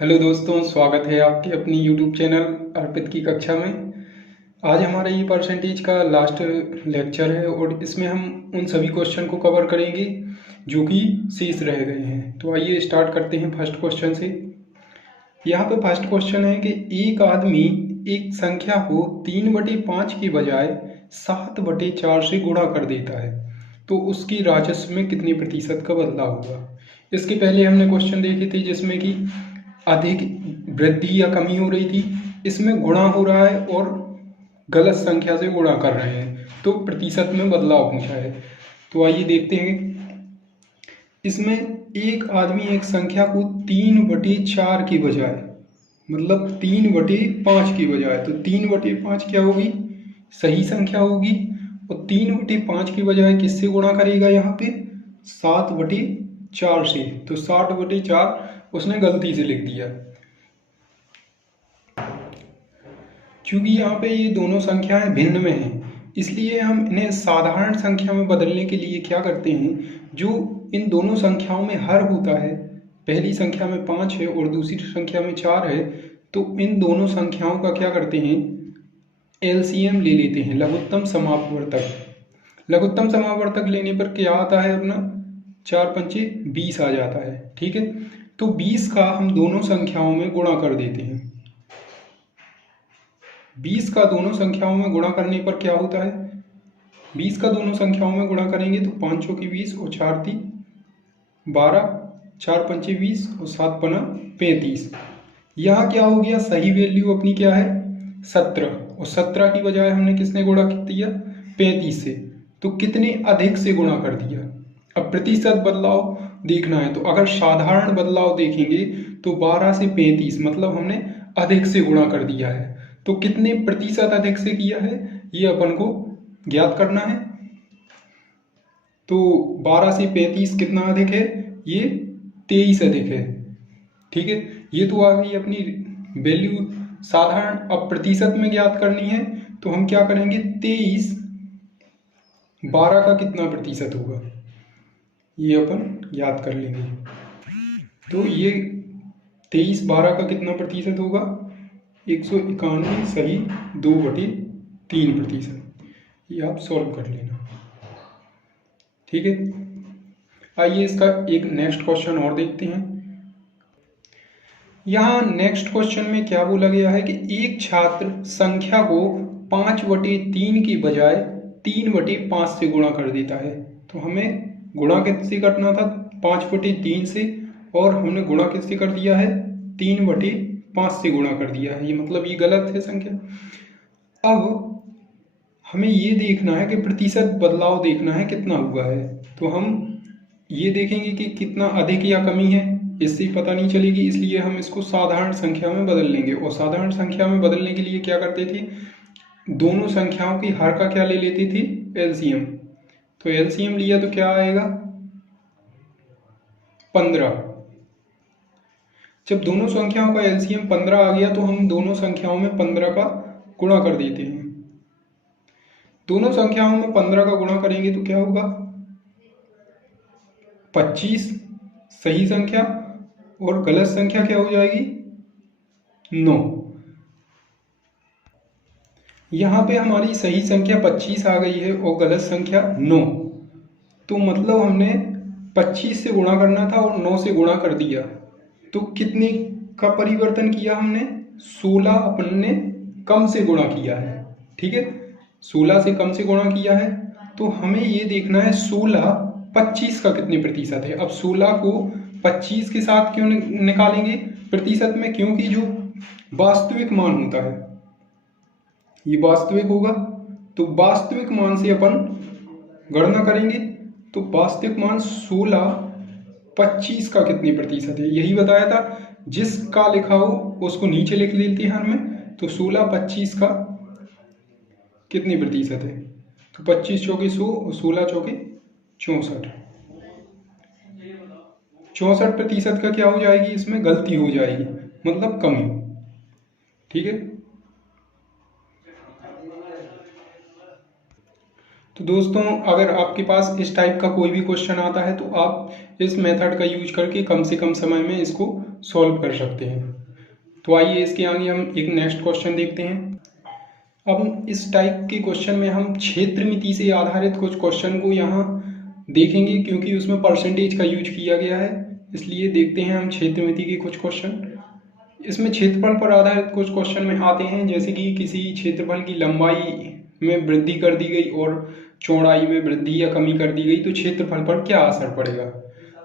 Hello दोस्तों, स्वागत है आपके अपनी यूट्यूब चैनल अर्पित की कक्षा में। आज हमारा ये परसेंटेज का लास्ट लेक्चर है और इसमें हम उन सभी क्वेश्चन को कवर करेंगे जो कि शेष रह गए हैं। तो आइए स्टार्ट करते हैं फर्स्ट क्वेश्चन से। यहाँ पे फर्स्ट क्वेश्चन है कि एक आदमी एक संख्या को 3/5 की बजाय 7/4 से गुणा कर देता है, तो उसकी राजस्व में कितने प्रतिशत का बदलाव होगा। इसके पहले हमने क्वेश्चन देखे थे जिसमें कि अधिक वृद्धि या कमी हो रही थी, इसमें गुणा हो रहा है और गलत संख्या से गुणा कर रहे हैं, तो प्रतिशत में बदलाव पूछा है। तो आइए देखते हैं। इसमें एक आदमी एक संख्या को 3/4 की बजाय, मतलब 3/5 की बजाय, तो 3/5 क्या होगी, सही संख्या होगी। और 3/5 की बजाय किससे गुणा करेगा, यहाँ पे 7/4 से। तो 7/4 उसने गलती से लिख दिया, क्योंकि यहाँ पे ये दोनों संख्याएं भिन्न में हैं, इसलिए हम इन्हें साधारण संख्या में बदलने के लिए क्या करते हैं, जो इन दोनों संख्याओं में हर होता है, पहली संख्या में 5 है और दूसरी संख्या में 4 है, तो इन दोनों संख्याओं का क्या करते हैं, एलसीएम ले लेते हैं, लघुत्तम समापवर्तक। लघुत्तम समापवर्तक लेने पर क्या आता है अपना, 4 पंचे 20 आ जाता है। ठीक है, तो 20 का हम दोनों संख्याओं में गुणा कर देते हैं। 20 का दोनों संख्याओं में गुणा करने पर क्या होता है, 20 का दोनों संख्याओं में गुणा करेंगे तो 5 चौकी 20 और 4 × 12, 4 पंचे 20 और 7 पना 35। यहाँ क्या हो गया, सही वैल्यू अपनी क्या है, 17, और 17 की बजाय हमने किसने गुणा दिया, 35 से। तो कितने अधिक से गुणा कर दिया। अब प्रतिशत बदलाव देखना है, तो अगर साधारण बदलाव देखेंगे तो 12 से 35, मतलब हमने अधिक से गुणा कर दिया है। तो कितने प्रतिशत अधिक से किया है, ये अपन को ज्ञात करना है। तो 12 से 35 कितना अधिक है, ये 23 अधिक है। ठीक है, ये तो आ गई अपनी वैल्यू साधारण। अब प्रतिशत में ज्ञात करनी है, तो हम क्या करेंगे, 23 12 का कितना प्रतिशत होगा, ये अपन ज्ञात कर लेंगे। तो ये 23 12 का कितना प्रतिशत होगा, 191, सही 2/3%। ये आप सॉल्व कर लेना। ठीक है, आइए इसका एक नेक्स्ट क्वेश्चन और देखते हैं। यहाँ नेक्स्ट क्वेश्चन में क्या बोला गया है कि एक छात्र संख्या को 5/3 की बजाय 3/5 से गुणा कर देता है। तो हमें गुणा किससे करना था, 5/3 से, और हमने गुणा किससे कर दिया है, 3/5 से गुणा कर दिया है। ये मतलब ये गलत है संख्या। अब हमें ये देखना है कि प्रतिशत बदलाव देखना है कितना हुआ है। तो हम ये देखेंगे कि कितना अधिक या कमी है, इससे पता नहीं चलेगी, इसलिए हम इसको साधारण संख्या में बदल लेंगे। और साधारण संख्या में बदलने के लिए क्या करते थे, दोनों संख्याओं की हर का क्या ले लेते थे, एलसीएम। तो एलसीएम लिया तो क्या आएगा, 15। जब दोनों संख्याओं का एलसीएम 15 आ गया, तो हम दोनों संख्याओं में 15 का गुणा कर देते हैं। दोनों संख्याओं में 15 का गुणा करेंगे तो क्या होगा, 25 सही संख्या, और गलत संख्या क्या हो जाएगी, 9। यहाँ पे हमारी सही संख्या 25 आ गई है और गलत संख्या 9। तो मतलब हमने 25 से गुणा करना था और 9 से गुणा कर दिया। तो कितने का परिवर्तन किया हमने, 16 अपन ने कम से गुणा किया है। ठीक है, 16 से कम से गुणा किया है। तो हमें ये देखना है 16 25 का कितने प्रतिशत है। अब 16 को 25 के साथ क्यों निकालेंगे प्रतिशत में, क्योंकि जो वास्तविक मान होता है ये वास्तविक होगा। तो वास्तविक मान से अपन गणना करेंगे, तो वास्तविक मान 16 25 का कितने प्रतिशत है, यही बताया था। जिसका लिखा हो उसको नीचे लिख लेते हैं हमें। तो 16 25 का कितने प्रतिशत है, तो 25 चौके 100 और 16 चौके 64। 64% का क्या हो जाएगी, इसमें गलती हो जाएगी, मतलब कमी। ठीक है, तो दोस्तों अगर आपके पास इस टाइप का कोई भी क्वेश्चन आता है तो आप इस मेथड का यूज करके कम से कम समय में इसको सॉल्व कर सकते हैं। तो आइए इसके आगे हम एक नेक्स्ट क्वेश्चन देखते हैं। अब इस टाइप के क्वेश्चन में हम क्षेत्रमिति से आधारित कुछ क्वेश्चन को यहाँ देखेंगे, क्योंकि उसमें परसेंटेज का यूज किया गया है, इसलिए देखते हैं हम क्षेत्रमिति के कुछ क्वेश्चन। इसमें क्षेत्रफल पर आधारित कुछ क्वेश्चन में आते हैं, जैसे कि किसी क्षेत्रफल की लंबाई में वृद्धि कर दी गई और चौड़ाई में वृद्धि या कमी कर दी गई, तो क्षेत्रफल पर क्या असर पड़ेगा।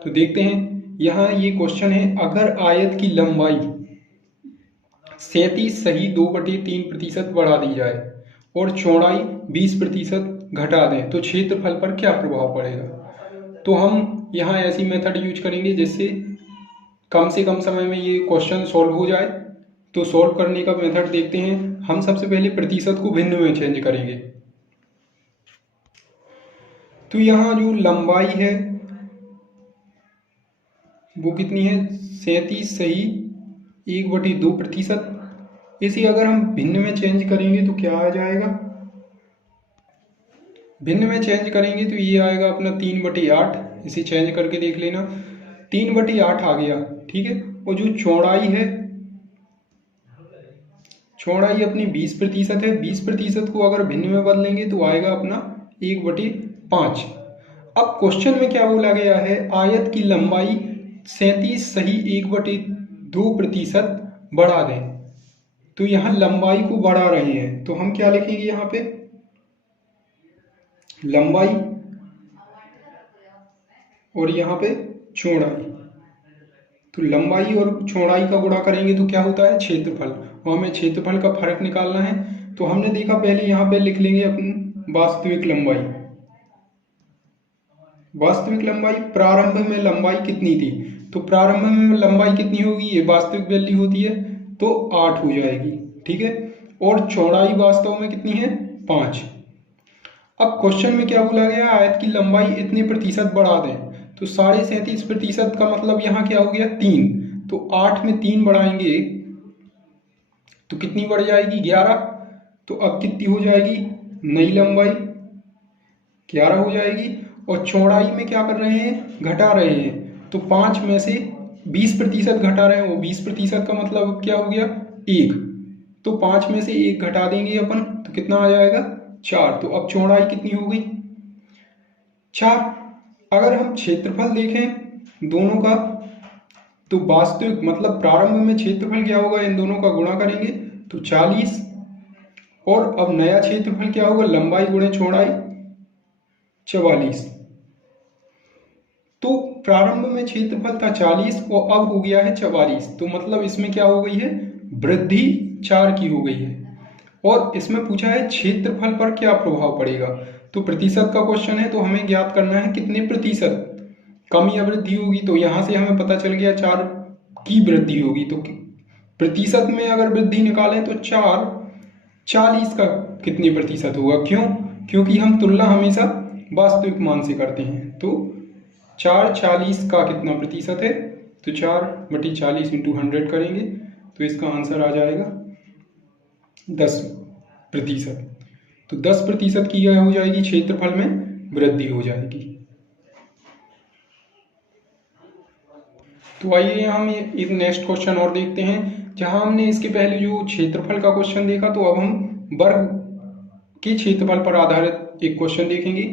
तो देखते हैं, यहाँ ये क्वेश्चन है, अगर आयत की लंबाई 37 सही 2/3% बढ़ा दी जाए और चौड़ाई 20% घटा दें तो क्षेत्रफल पर क्या प्रभाव पड़ेगा। तो हम यहाँ ऐसी मेथड यूज करेंगे जिससे कम से कम समय में ये क्वेश्चन सॉल्व हो जाए। तो सॉल्व करने का मेथड देखते हैं। हम सबसे पहले प्रतिशत को भिन्न में चेंज करेंगे। तो यहाँ जो लंबाई है वो कितनी है, 37 सही 1/2%। इसे अगर हम भिन्न में चेंज करेंगे तो क्या आ जाएगा, भिन्न में चेंज करेंगे तो ये आएगा अपना 3/8। इसे चेंज करके देख लेना, 3/8 आ गया, ठीक है। और जो चौड़ाई है, चौड़ाई अपनी 20% है, 20% को अगर भिन्न में बदलेंगे तो आएगा अपना 1/5। अब क्वेश्चन में क्या बोला गया है, आयत की लंबाई 37 सही 1/2% बढ़ा दें। तो यहाँ लंबाई को बढ़ा रहे हैं, तो हम क्या लिखेंगे यहाँ पे, लंबाई और यहाँ पे चौड़ाई। तो लंबाई और चौड़ाई का गुणा करेंगे तो क्या होता है, क्षेत्रफल, और हमें क्षेत्रफल का फर्क निकालना है। तो हमने देखा, पहले यहाँ पे लिख लेंगे अपनी वास्तविक लंबाई। वास्तविक लंबाई, प्रारंभ में लंबाई कितनी थी, तो प्रारंभ में लंबाई कितनी होगी, ये वास्तविक वैल्यू होती है तो 8 हो जाएगी, ठीक है। और चौड़ाई वास्तव में कितनी है, 5। अब क्वेश्चन में क्या बोला गया, आयत की लंबाई इतने प्रतिशत बढ़ा दें। तो 37.5% का मतलब यहाँ क्या हो गया, 3। तो 8 में 3 बढ़ाएंगे तो कितनी बढ़ जाएगी, 11। तो अब कितनी हो जाएगी, नई लंबाई 11 हो जाएगी। और चौड़ाई में क्या कर रहे हैं, घटा रहे हैं। तो 5 में से 20% घटा रहे हैं, वो 20% का मतलब क्या हो गया, 1। तो 5 में से 1 घटा देंगे अपन तो कितना आ जाएगा, 4। तो अब चौड़ाई कितनी हो गई, 4। अगर हम क्षेत्रफल देखें दोनों का, तो वास्तविक मतलब प्रारंभ में क्षेत्रफल क्या होगा, इन दोनों का गुणा करेंगे तो 40। और अब नया क्षेत्रफल क्या होगा, लंबाई गुणे चौड़ाई 44। तो प्रारंभ में क्षेत्रफल था 40 और अब हो गया है 44। तो मतलब इसमें क्या हो गई है, वृद्धि 4 की हो गई है। और इसमें पूछा है क्षेत्रफल पर क्या प्रभाव पड़ेगा। तो प्रतिशत का क्वेश्चन है, तो हमें ज्ञात करना है कितने प्रतिशत कमी या वृद्धि होगी। तो यहां से हमें पता चल गया 4 की वृद्धि होगी। तो प्रतिशत में अगर वृद्धि निकालें तो 4 40 का कितने प्रतिशत होगा, क्यों, क्योंकि हम तुलना हमेशा वास्तविक मान से करते हैं। तो 4 40 का कितना प्रतिशत है, तो 4/40 × 100 करेंगे तो इसका आंसर आ जाएगा 10%। तो 10% की यह हो जाएगी, क्षेत्रफल में वृद्धि हो जाएगी। तो आइए हम एक नेक्स्ट क्वेश्चन और देखते हैं। जहां हमने इसके पहले जो क्षेत्रफल का क्वेश्चन देखा, तो अब हम वर्ग के क्षेत्रफल पर आधारित एक क्वेश्चन देखेंगे।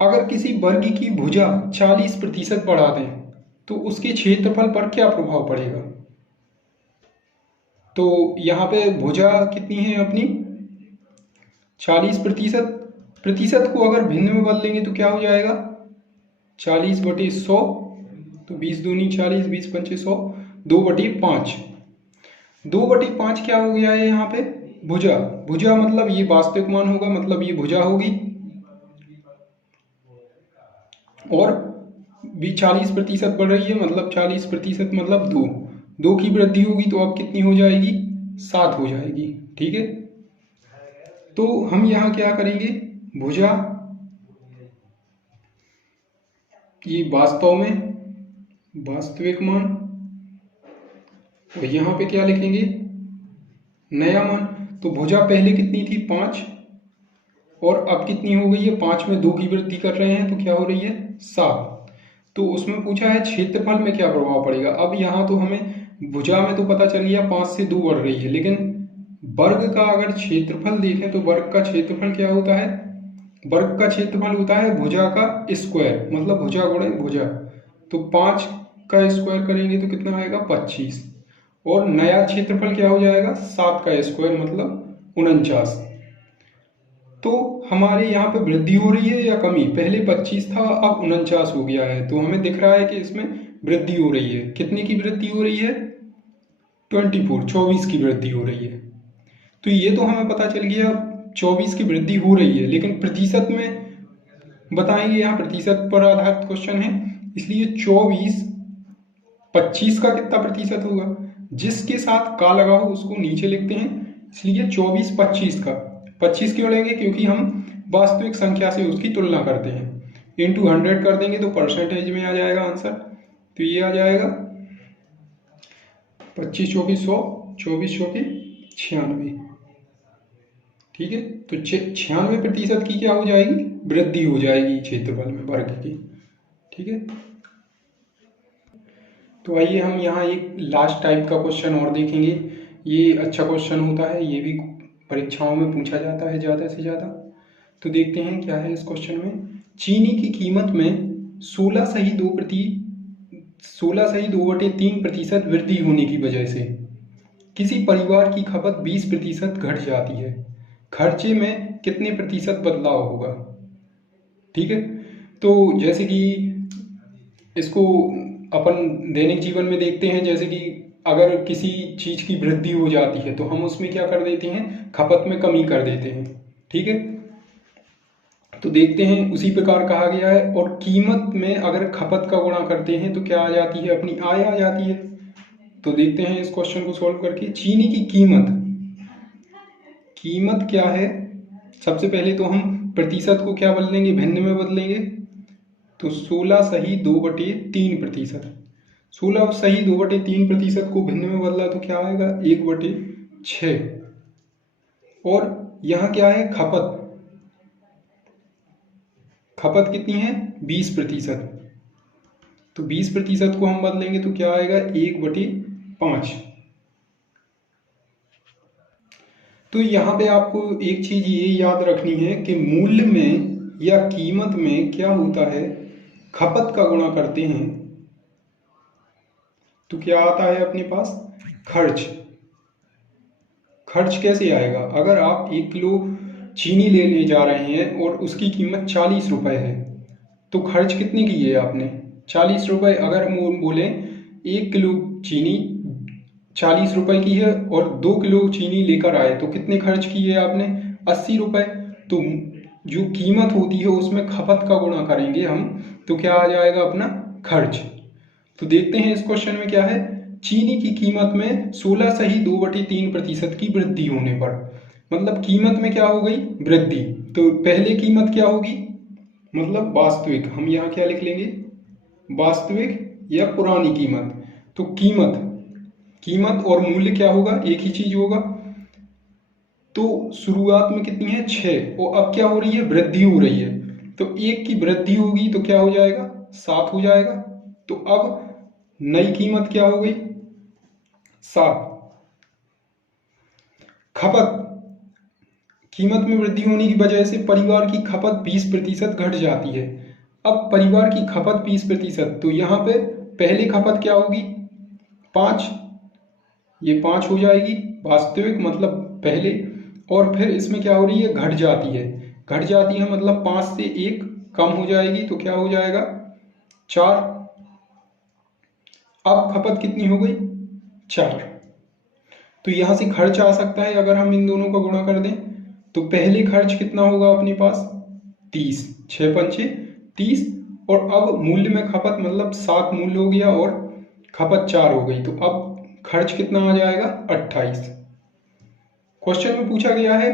अगर किसी वर्ग की भुजा 40% बढ़ा दें तो उसके क्षेत्रफल पर क्या प्रभाव पड़ेगा। तो यहाँ पे भुजा कितनी है अपनी 40%। प्रतिशत को अगर भिन्न में बदलेंगे तो क्या हो जाएगा, 40/100। तो 20 दूनी 40, 20 पंचे 100, 2/5। 2/5 क्या हो गया है यहाँ पे, भुजा। भुजा मतलब ये वास्तविक मान होगा, मतलब ये भुजा होगी। और भी 40% बढ़ रही है, मतलब 40% मतलब 2 की वृद्धि होगी। तो अब कितनी हो जाएगी, 7 हो जाएगी, ठीक है। तो हम यहाँ क्या करेंगे, भुजा ये वास्तव में वास्तविक मान, और यहाँ पे क्या लिखेंगे, नया मान। तो भुजा पहले कितनी थी, 5, और अब कितनी हो गई है, 5 में 2 की वृद्धि कर रहे हैं तो क्या हो रही है, 7। तो उसमें पूछा है क्षेत्रफल में क्या प्रभाव पड़ेगा। अब यहाँ तो हमें भुजा में तो पता चल गया 5 से 2 बढ़ रही है, लेकिन वर्ग का अगर क्षेत्रफल देखें तो वर्ग का क्षेत्रफल क्या होता है, वर्ग का क्षेत्रफल होता है भुजा का स्क्वायर, मतलब भुजा गुणे भुजा। तो 5 का स्क्वायर करेंगे तो कितना आएगा 25, और नया क्षेत्रफल क्या हो जाएगा 7 का स्क्वायर मतलब 49। तो हमारे यहाँ पे वृद्धि हो रही है या कमी, पहले 25 था अब 49 हो गया है, तो हमें दिख रहा है कि इसमें वृद्धि हो रही है। कितने की वृद्धि हो रही है 24 की वृद्धि हो रही है। तो ये तो हमें पता चल गया 24 की वृद्धि हो रही है, लेकिन प्रतिशत में बताएंगे, यहाँ प्रतिशत पर आधारित क्वेश्चन है, इसलिए 24 25 का कितना प्रतिशत होगा, जिसके साथ का लगा हो उसको नीचे लिखते हैं, इसलिए 24 25 का 25 क्यों लेंगे, क्योंकि हम वास्तविक संख्या से उसकी तुलना करते हैं। इंटू 100 कर देंगे तो परसेंटेज में आ जाएगा आंसर। तो ये आ जाएगा 25 24 100, 24 चौके 96। ठीक है, तो 96% की क्या हो जाएगी वृद्धि हो जाएगी क्षेत्रफल में वर्ग की। ठीक है, तो आइए हम यहाँ एक लास्ट टाइप का क्वेश्चन और देखेंगे। ये अच्छा क्वेश्चन होता है, ये भी परीक्षाओं में पूछा जाता है ज़्यादा से ज़्यादा। तो देखते हैं क्या है इस क्वेश्चन में। चीनी की कीमत में 16.2% वृद्धि होने की वजह से किसी परिवार की खपत 20% घट जाती है, खर्चे में कितने प्रतिशत बदलाव होगा। ठीक है, तो जैसे कि इसको अपन दैनिक जीवन में देखते हैं, जैसे कि अगर किसी चीज की वृद्धि हो जाती है तो हम उसमें क्या कर देते हैं, खपत में कमी कर देते हैं। ठीक है, तो देखते हैं उसी प्रकार कहा गया है, और कीमत में अगर खपत का गुणा करते हैं तो क्या आ जाती है, अपनी आय आ जाती है। तो देखते हैं इस क्वेश्चन को सॉल्व करके। चीनी की कीमत क्या है, सबसे पहले तो हम प्रतिशत को क्या बदलेंगे, भिन्न में बदलेंगे। तो 16/2/3%, 16/2/3% को भिन्न में बदला तो क्या आएगा 1/6। और यहाँ क्या है खपत कितनी है 20%, तो 20% को हम बदलेंगे तो क्या आएगा 1/5। तो यहाँ पे आपको एक चीज ये याद रखनी है कि मूल्य में या कीमत में क्या होता है, खपत का गुणा करते हैं तो क्या आता है अपने पास खर्च कैसे आएगा। अगर आप 1 किलो चीनी लेने जा रहे हैं और उसकी कीमत 40 रुपए है, तो खर्च कितने की है आपने 40 रुपए। अगर हम बोले 1 किलो चीनी 40 रुपए की है और 2 किलो चीनी लेकर आए तो कितने खर्च किए आपने 80 रुपए। तो जो कीमत होती है उसमें खपत का गुणा करेंगे हम, तो क्या आ जाएगा अपना खर्च। तो देखते हैं इस क्वेश्चन में क्या है। चीनी की कीमत में 16.2/3% की वृद्धि होने पर, मतलब कीमत में क्या हो गई वृद्धि, तो पहले कीमत क्या होगी, मतलब वास्तविक, हम यहाँ क्या लिख लेंगे वास्तविक या पुरानी कीमत। तो कीमत और मूल्य क्या होगा, एक ही चीज होगा। तो शुरुआत में कितनी है 6, और अब क्या हो रही है वृद्धि हो रही है, तो 1 की वृद्धि होगी तो क्या हो जाएगा 7 हो जाएगा। तो अब नई कीमत क्या हो गई 7। खपत, कीमत में वृद्धि होने की वजह से परिवार की खपत 20% घट जाती है। अब परिवार की खपत 20%, तो यहाँ पे पहले खपत क्या होगी 5, ये 5 हो जाएगी वास्तविक मतलब पहले, और फिर इसमें क्या हो रही है घट जाती है मतलब 5 से 1 कम हो जाएगी तो क्या हो जाएगा 4। अब खपत कितनी हो गई 4। तो यहां से खर्च आ सकता है, अगर हम इन दोनों का गुणा कर दें तो पहले खर्च कितना होगा अपने पास 30, 6 पंचे 30, और अब मूल्य में खपत मतलब 7 मूल्य हो गया और खपत 4 हो गई, तो अब खर्च कितना आ जाएगा 28। क्वेश्चन में पूछा गया है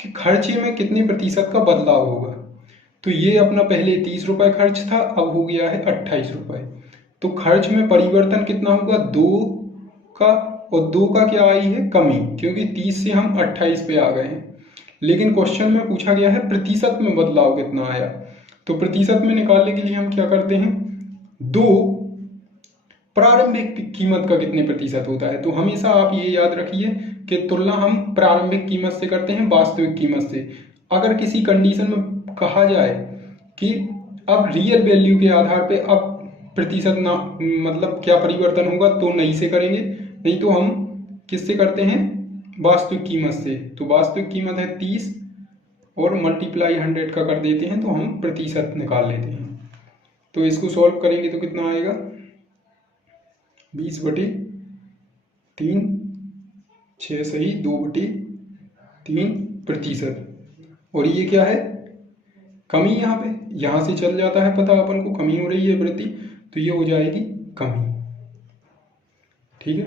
कि खर्चे में कितने प्रतिशत का बदलाव होगा। तो ये अपना पहले 30 रुपए खर्च था, अब हो गया है 28 रुपए। तो खर्च में परिवर्तन कितना होगा 2 का, और 2 का क्या आई है कमी, क्योंकि 30 से हम 28 पे आ गए हैं। लेकिन क्वेश्चन में पूछा गया है प्रतिशत में बदलाव कितना आया। तो प्रतिशत में निकालने के लिए हम क्या करते हैं 2 प्रारंभिक कीमत का कितने प्रतिशत होता है। तो हमेशा आप ये याद रखिए कि तुलना हम प्रारंभिक कीमत से करते हैं वास्तविक कीमत से। अगर किसी कंडीशन में कहा जाए कि अब रियल वैल्यू के आधार पे अब प्रतिशत ना मतलब क्या परिवर्तन होगा, तो नहीं से करेंगे, नहीं तो हम किससे करते हैं, वास्तविक कीमत से। तो वास्तविक कीमत है 30 और मल्टीप्लाई 100 का कर देते हैं तो हम प्रतिशत निकाल लेते हैं। तो इसको सॉल्व करेंगे तो कितना आएगा, 20/3, 6 सही 2/3%। और ये क्या है, कमी। यहाँ से चल जाता है पता अपन को, कमी हो रही है वृद्धि, तो ये हो जाएगी कमी। ठीक है,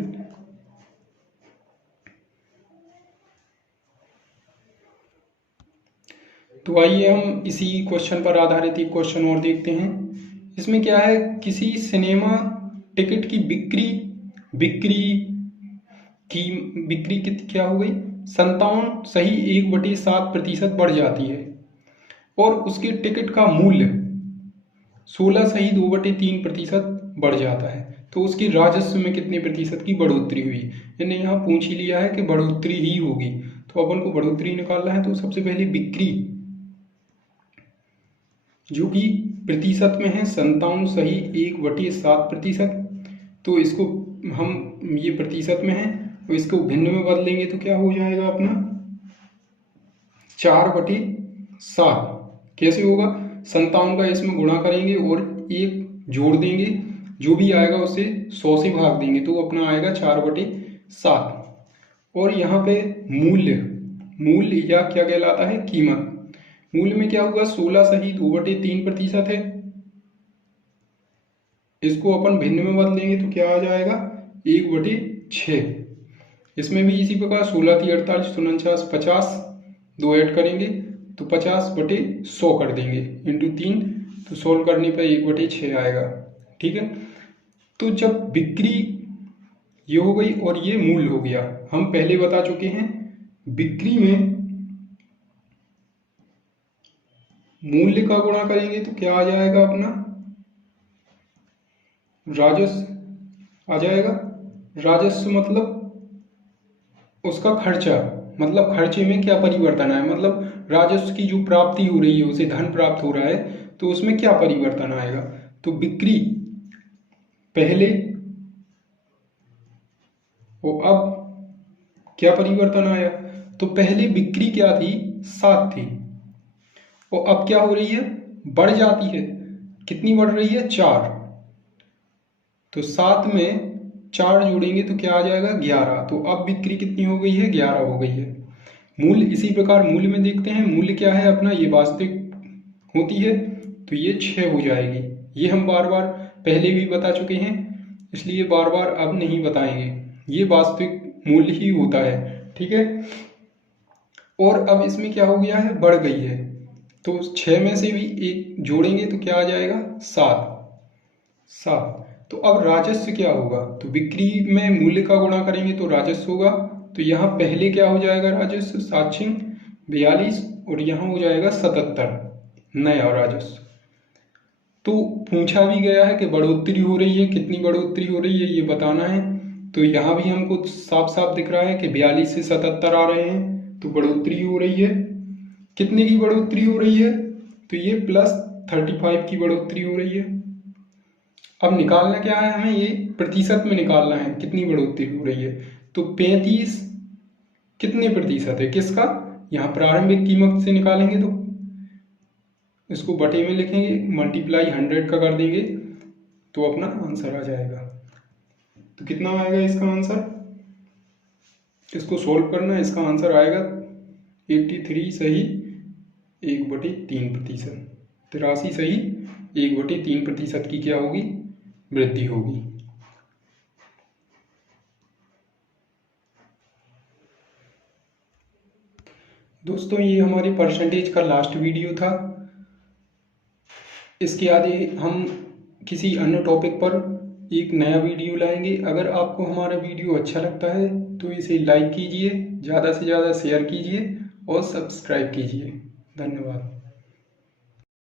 तो आइए हम इसी क्वेश्चन पर आधारित एक क्वेश्चन और देखते हैं। इसमें क्या है, किसी सिनेमा टिकट की बिक्री क्या हो गई, 57.1/7% बढ़ जाती है और उसके टिकट का मूल्य 16.2/3% बढ़ जाता है। तो उसकी राजस्व में कितने प्रतिशत की बढ़ोतरी हुई। इन्हें यहाँ पूछ ही लिया है कि बढ़ोतरी ही होगी, तो अपन को बढ़ोतरी निकालना है। तो सबसे पहले बिक्री जो कि प्रतिशत में है 57.1/7%, तो इसको हम ये प्रतिशत में है तो इसको भिन्न में बदलेंगे तो क्या हो जाएगा अपना 4/7। कैसे होगा, 57 का इसमें गुणा करेंगे और 1 जोड़ देंगे, जो भी आएगा उसे 100 से भाग देंगे तो अपना आएगा 4/7। और यहाँ पे मूल्य या क्या कहलाता है, कीमत। मूल्य में क्या होगा, 16.2/3% है। इसको अपन भिन्न में बदलेंगे तो क्या आ जाएगा 1/6। इसमें भी इसी प्रकार 16 × 48 = 49, 50 2 ऐड करेंगे तो 50/100 कर देंगे इंटू 3, तो सोल्व करने पर 1/6 आएगा। ठीक है, तो जब बिक्री ये हो गई और ये मूल्य हो गया, हम पहले बता चुके हैं बिक्री में मूल्य का गुणा करेंगे तो क्या आ जाएगा अपना राजस्व आ जाएगा। राजस्व मतलब उसका खर्चा, मतलब खर्चे में क्या परिवर्तन आया, मतलब राजस्व की जो प्राप्ति हो रही है उसे धन प्राप्त हो रहा है तो उसमें क्या परिवर्तन आएगा। तो बिक्री पहले और अब क्या परिवर्तन आया, तो पहले बिक्री क्या थी 7 थी और अब क्या हो रही है, बढ़ जाती है। कितनी बढ़ रही है 4, तो 7 में 4 जोड़ेंगे तो क्या आ जाएगा 11। तो अब बिक्री कितनी हो गई है, 11 हो गई है। मूल्य इसी प्रकार मूल्य में देखते हैं, मूल्य क्या है अपना, ये वास्तविक होती है तो ये 6 हो जाएगी। ये हम बार बार पहले भी बता चुके हैं, इसलिए बार बार अब नहीं बताएंगे, ये वास्तविक मूल्य ही होता है। ठीक है, और अब इसमें क्या हो गया है, बढ़ गई है, तो 6 में से भी 1 जोड़ेंगे तो क्या आ जाएगा 7। तो अब राजस्व क्या होगा, तो बिक्री में मूल्य का गुणा करेंगे तो राजस्व होगा। तो यहाँ पहले क्या हो जाएगा राजस्व 7×42 और यहाँ हो जाएगा 77 नया राजस्व। तो पूछा भी गया है कि बढ़ोतरी हो रही है, कितनी बढ़ोतरी हो रही है ये बताना है। तो यहाँ भी हमको साफ साफ दिख रहा है कि 42 से 77 आ रहे हैं, तो बढ़ोतरी हो रही है। कितने की बढ़ोतरी हो रही है, तो ये +35 की बढ़ोतरी हो रही है। अब निकालना क्या है हमें, ये प्रतिशत में निकालना है कितनी बढ़ोतरी हो रही है। तो 35 कितने प्रतिशत है किसका, यहाँ प्रारंभिक कीमत से निकालेंगे तो इसको बटे में लिखेंगे, मल्टीप्लाई 100 का कर देंगे तो अपना आंसर आ जाएगा। तो कितना आएगा इसका आंसर, इसको सोल्व करना, इसका आंसर आएगा 83 सही 1/3%। 83 सही 1/3% की क्या होगी, वृद्धि होगी। दोस्तों ये हमारे परसेंटेज का लास्ट वीडियो था। इसके आगे हम किसी अन्य टॉपिक पर एक नया वीडियो लाएंगे। अगर आपको हमारा वीडियो अच्छा लगता है तो इसे लाइक कीजिए, ज़्यादा से ज़्यादा शेयर कीजिए और सब्सक्राइब कीजिए। धन्यवाद।